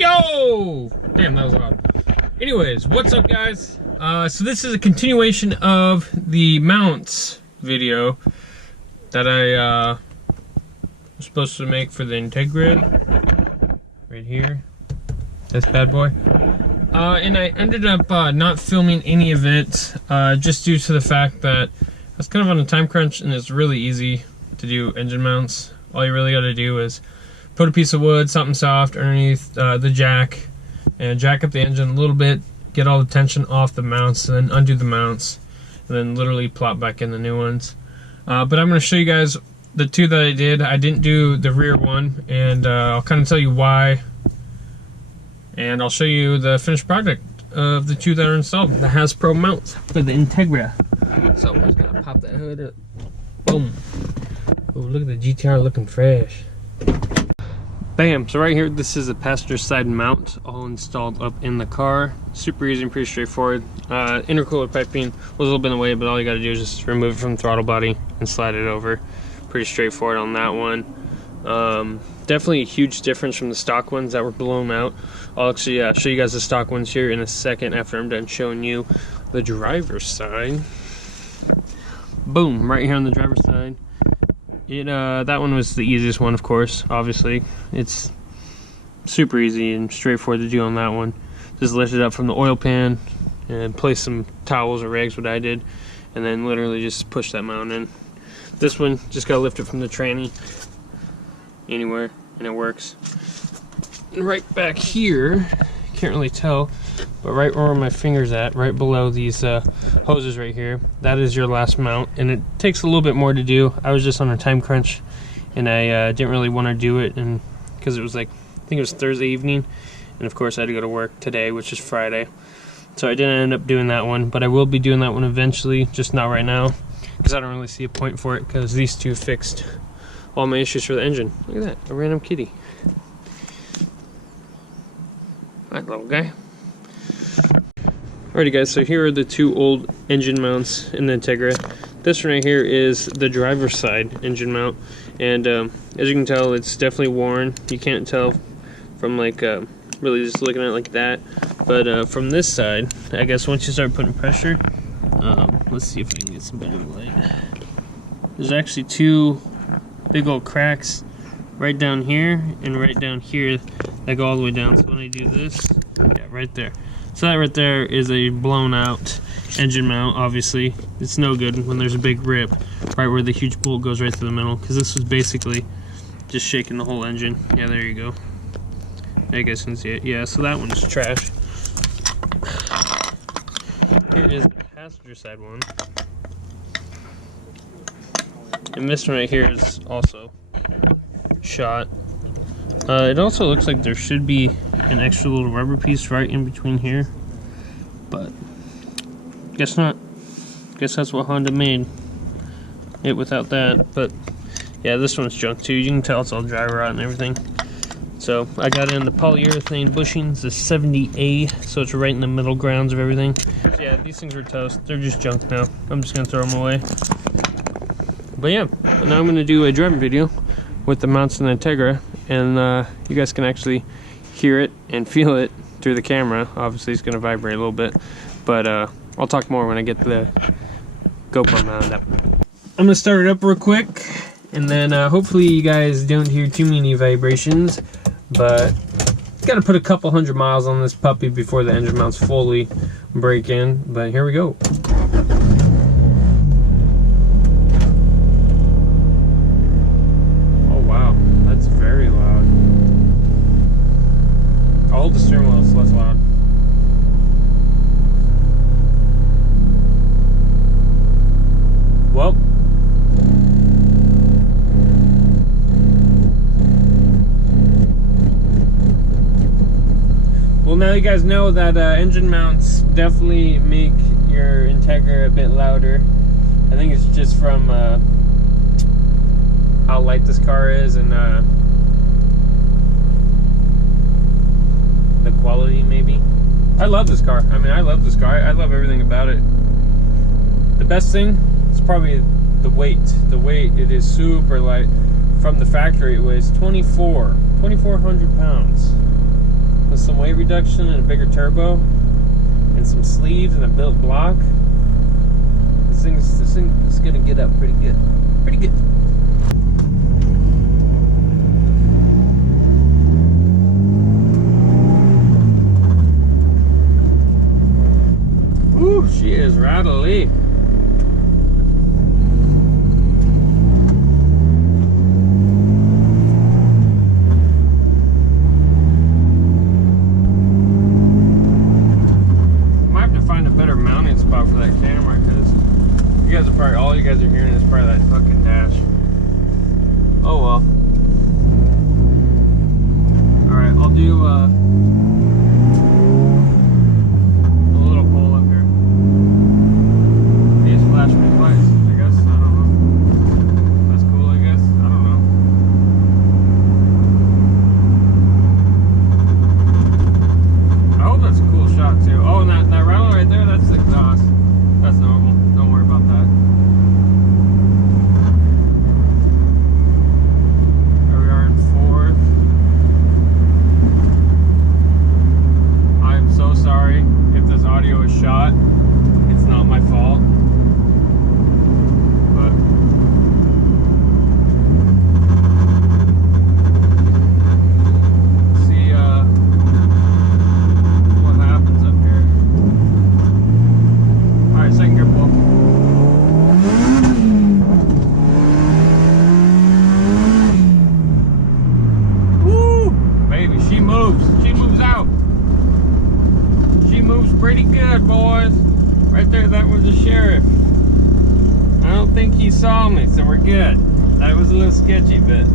Yo! Damn, that was loud. Anyways, what's up, guys? So this is a continuation of the mounts video that I was supposed to make for the Integra. Right here. This bad boy. And I ended up not filming any of it, just due to the fact that I was kind of on a time crunch, and it's really easy to do engine mounts. All you really got to do is put a piece of wood, something soft, underneath the jack, and jack up the engine a little bit, get all the tension off the mounts, and then undo the mounts, and then literally plop back in the new ones. But I'm going to show you guys the two that I did. I didn't do the rear one, and I'll kind of tell you why. And I'll show you the finished product of the two that are installed, the Hasport mounts for the Integra. So we're just gonna pop that hood up. Boom. Oh, look at the GTR looking fresh. Bam. So right here, this is a passenger side mount, all installed up in the car. Super easy and pretty straightforward. Intercooler piping was a little bit in the way, but all you gotta do is just remove it from the throttle body and slide it over. Pretty straightforward on that one. Definitely a huge difference from the stock ones that were blown out. I'll actually show you guys the stock ones here in a second after I'm done showing you the driver's side. Boom, right here on the driver's side. That one was the easiest one, of course, obviously. It's super easy and straightforward to do on that one. Just lift it up from the oil pan and place some towels or rags, what I did, and then literally just push that mount in. This one, just gotta lift it from the tranny anywhere, and it works. And right back here, can't really tell, but right where my finger's at, right below these hoses right here, that is your last mount, and it takes a little bit more to do. I was just on a time crunch, and I didn't really want to do it, and because it was like, I think it was Thursday evening, and of course I had to go to work today, which is Friday, so I didn't end up doing that one, but I will be doing that one eventually, just not right now, because I don't really see a point for it, because these two fixed all my issues for the engine. Look at that, a random kitty. Alright, little guy. Alrighty guys, so here are the two old engine mounts in the Integra. This one right here is the driver's side engine mount, and as you can tell, it's definitely worn. You can't tell from like really just looking at it like that, but from this side, I guess once you start putting pressure, let's see if I can get some better light. There's actually two big old cracks right down here and right down here that go all the way down. So when I do this, yeah, right there. So that right there is a blown out engine mount. Obviously, it's no good when there's a big rip right where the huge bolt goes right through the middle, because this was basically just shaking the whole engine. Yeah, there you go. You guys can see it. Yeah, so that one's trash. Here is the passenger side one. And this one right here is also shot. It also looks like there should be an extra little rubber piece right in between here, but guess not. Guess that's what Honda made it without that. But yeah, this one's junk too. You can tell it's all dry rot and everything. So I got in the polyurethane bushings, the 70A, so it's right in the middle grounds of everything. So yeah, these things are toast. They're just junk now. I'm just gonna throw them away. But yeah, now I'm going to do a driving video with the mounts in the Integra, and you guys can actually hear it and feel it through the camera. Obviously it's going to vibrate a little bit, but I'll talk more when I get the GoPro mounted up. I'm going to start it up real quick, and then hopefully you guys don't hear too many vibrations, but got to put a couple 100 miles on this puppy before the engine mounts fully break in, but here we go. I'll hold the steering wheel, it's less loud. Well, now you guys know that engine mounts definitely make your Integra a bit louder. I think it's just from how light this car is and the quality, maybe. I love this car. I mean, I love this car. I love everything about it. The best thing is probably the weight. The weight, it is super light. From the factory, it weighs 2,400 pounds. reduction and a bigger turbo and some sleeves and a built block, this thing is gonna get up pretty good. Pretty good. Woo, she is rattly. For that camera, because you guys are probably, all you guys are hearing is probably that fucking dash. Oh well. Alright, I'll do a little pull up here. These flash me twice, I guess. I don't know. That's cool, I guess. I don't know. I hope that's a cool shot too. Oh, and that rattle right there, that's the exhaust. That's normal. Don't worry about that. Here we are in 4th. I'm so sorry if this audio is shot. It's not my fault. But see what happens up here. Alright, second gear pull. Woo! Baby, she moves. She moves out. She moves pretty good, boys. Right there, that was the sheriff. I don't think he saw me, so we're good. That was a little sketchy, but...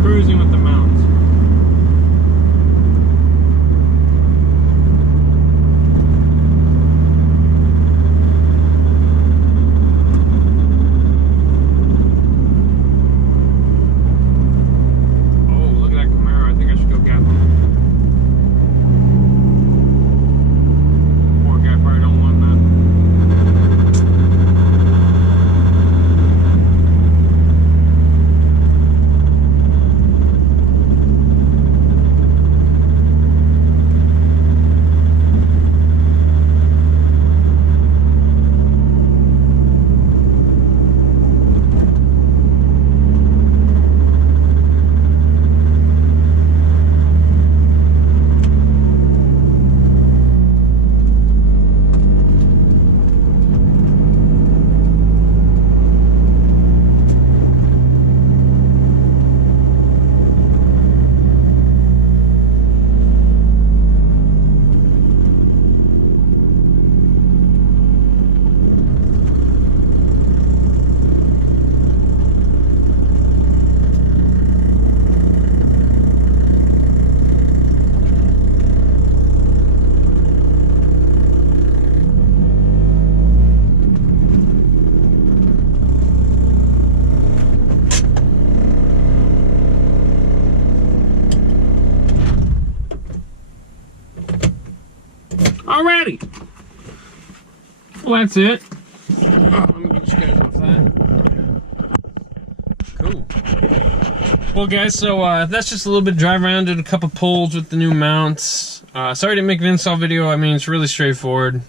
cruising with the mounts. Oh, look at that Camaro. I think I should go gap him. Poor guy probably don't want that. Alrighty. Well, that's it. Let me get you guys off that. Cool. Well, guys, so that's just a little bit of drive around, did a couple pulls with the new mounts. Sorry I didn't make an install video. I mean, it's really straightforward.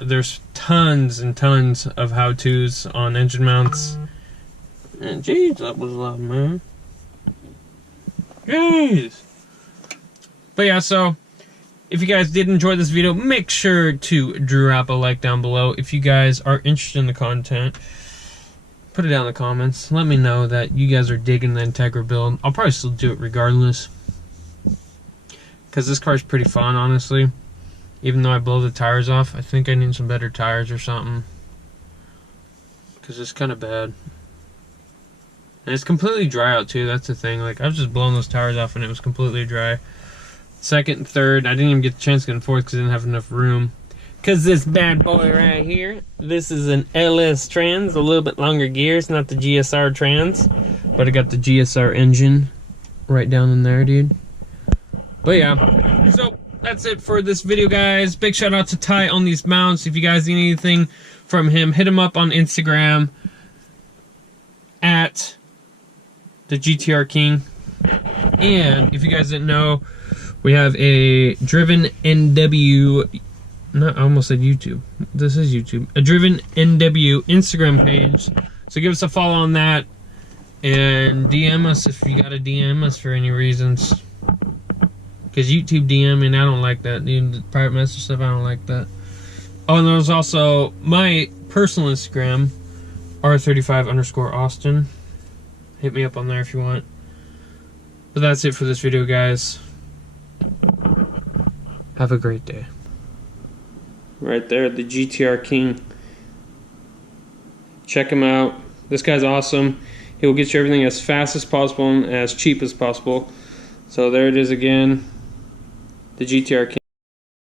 There's tons and tons of how-tos on engine mounts. And jeez, that was loud, man. Jeez. But yeah, so if you guys did enjoy this video, make sure to drop a like down below. If you guys are interested in the content, put it down in the comments. Let me know that you guys are digging the Integra build. I'll probably still do it regardless, because this car's pretty fun, honestly. Even though I blow the tires off, I think I need some better tires or something, because it's kind of bad. And it's completely dry out too, that's the thing. Like, I was just blowing those tires off and it was completely dry. Second and third, I didn't even get the chance to get in fourth because I didn't have enough room. Because this bad boy right here, this is an LS Trans, a little bit longer gears, not the GSR Trans. But I got the GSR engine right down in there, dude. But yeah, so that's it for this video, guys. Big shout out to Ty on these mounts. If you guys need anything from him, hit him up on Instagram at the GTR King. And if you guys didn't know, we have a Driven NW, I almost said YouTube. This is YouTube. A Driven NW Instagram page. So give us a follow on that. And DM us if you gotta DM us for any reasons. Because YouTube DMing, I don't like that, dude. The private message stuff, I don't like that. Oh, and there's also my personal Instagram, R35_Austin. Hit me up on there if you want. But that's it for this video, guys. Have a great day. Right there, the GTR King. Check him out. This guy's awesome. He will get you everything as fast as possible and as cheap as possible. So there it is again, the GTR King.